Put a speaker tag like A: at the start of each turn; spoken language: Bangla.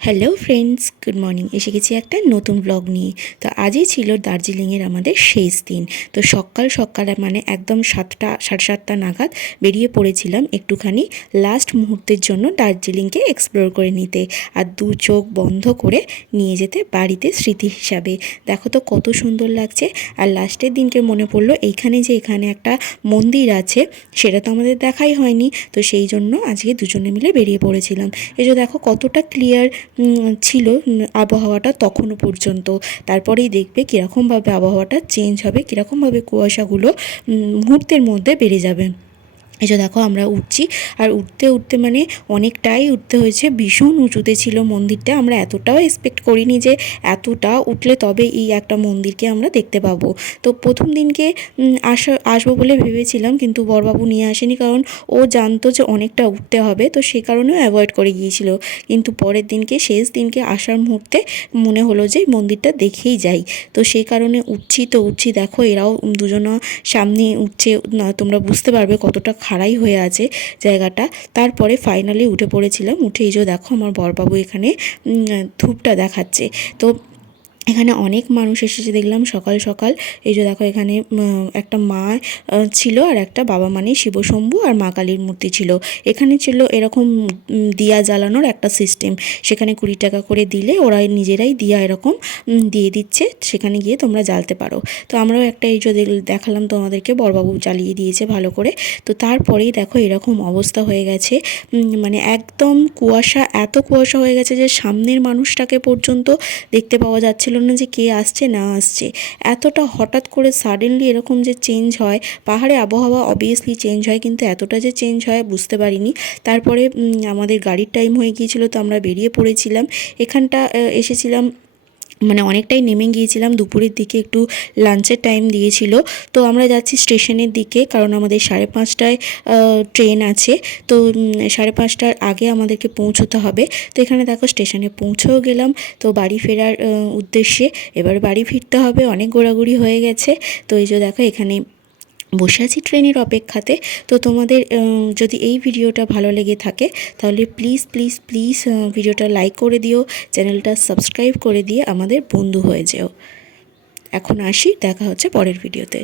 A: হ্যালো ফ্রেন্ডস গুড মর্নিং এসে গেছি একটা নতুন ব্লগ নিয়ে। তো আজই ছিল দার্জিলিংয়ের আমাদের শেষ দিন। তো সকাল সকাল মানে একদম সাতটা, সাড়ে সাতটা নাগাদ বেরিয়ে পড়েছিলাম একটুখানি লাস্ট মুহূর্তের জন্য দার্জিলিংকে এক্সপ্লোর করে নিতে আর দু চোখ বন্ধ করে নিয়ে যেতে বাড়িতে স্মৃতি হিসাবে। দেখো তো কত সুন্দর লাগছে। আর লাস্টের দিনকে মনে পড়ল এইখানে যে এখানে একটা মন্দির আছে, সেটা তো আমাদের দেখাই হয়নি। তো সেই জন্য আজকে দুজনে মিলে বেরিয়ে পড়েছিলাম। এই যে দেখো কতটা ক্লিয়ার ছিল আবহাওয়াটা তখনও পর্যন্ত। তারপরেই দেখবে কীরকমভাবে আবহাওয়াটা চেঞ্জ হবে, কীরকমভাবে কুয়াশাগুলো মুহূর্তের মধ্যে বেড়ে যাবে। যে দেখো আমরা উঠছি, আর উঠতে উঠতে মানে অনেকটাই উঠতে হয়েছে। ভীষণ উঁচুতে ছিল মন্দিরটা। আমরা এতটাও এক্সপেক্ট করিনি যে এতটা উঠলে তবে এই একটা মন্দিরকে আমরা দেখতে পাবো। তো প্রথম দিনকে আসা, আসব বলে ভেবেছিলাম, কিন্তু বরবাবু নিয়ে আসেনি কারণ ও জানতো যে অনেকটা উঠতে হবে, তো সে কারণেও অ্যাভয়েড করে গিয়েছিল। কিন্তু পরের দিনকে, শেষ দিনকে আসার মুহূর্তে মনে হলো যে মন্দিরটা দেখেই যাই। তো সেই কারণে উঠছি, তো উঠছি। দেখো এরাও দুজনা সামনে উঠছে তোমরা বুঝতে পারবে কতটা খাড়াই হয়ে আছে জায়গাটা। তারপরে ফাইনালি উঠে পড়েছিলাম। উঠে এই যে দেখো আমার বরবাবু এখানে ধূপটা দেখাচ্ছে। তো এখানে অনেক মানুষ এসেছে, দেখলাম সকাল সকাল। এই যে দেখো এখানে একটা মা ছিল আর একটা বাবা মানে শিবশম্ভু আর মা কালীর মূর্তি ছিল। এখানে ছিল এরকম দিয়া জ্বালানোর একটা সিস্টেম সেখানে কুড়ি টাকা করে দিলে ওরা নিজেরাই দিয়া এরকম দিয়ে দিচ্ছে। সেখানে গিয়ে তোমরা জ্বালতে পারো। তো আমরাও একটা এই যে দেখ- দেখালাম তোমাদেরকে বড়বাবু জ্বালিয়ে দিয়েছে ভালো করে। তো তারপরেই দেখো এরকম অবস্থা হয়ে গেছে। মানে একদম কুয়াশা, এত কুয়াশা হয়ে গেছে যে সামনের মানুষটাকে পর্যন্ত দেখতে পাওয়া যাচ্ছিল না যে কে আসছে, না আসছে। এতটা হঠাৎ করে সাডেনলি এরকম যে চেঞ্জ হয়, পাহাড়ে আবহাওয়া অবভিয়াসলি চেঞ্জ হয়, কিন্তু এতটা যে চেঞ্জ হয় বুঝতে পারিনি। তারপরে আমাদের গাড়ির টাইম হয়ে গিয়েছিল, তো আমরা বেরিয়ে পড়েছিলাম। এখানটা এসেছিলাম মানে অনেকটাই নেমে গিয়েছিলাম। দুপুরের দিকে একটু লাঞ্চের টাইম দিয়েছিল। তো আমরা যাচ্ছি স্টেশনের দিকে, কারণ আমাদের সাড়ে পাঁচটায় ট্রেন আছে। তো সাড়ে পাঁচটার আগে আমাদেরকে পৌঁছতে হবে। তো এখানে দেখো স্টেশনে পৌঁছেও গেলাম। তো বাড়ি ফেরার উদ্দেশ্যে এবার বাড়ি ফিরতে হবে। অনেক ঘোরাঘুরি হয়ে গেছে। তো এই যে দেখো এখানে বসে আছি ট্রেনের অপেক্ষাতে। তো তোমাদের যদি এই ভিডিওটা ভালো লেগে থাকে, তাহলে প্লিজ প্লিজ প্লিজ ভিডিওটা লাইক করে দিও চ্যানেলটা সাবস্ক্রাইব করে দিয়ে আমাদের বন্ধু হয়ে যেও। এখন আসি, দেখা হচ্ছে পরের ভিডিওতে।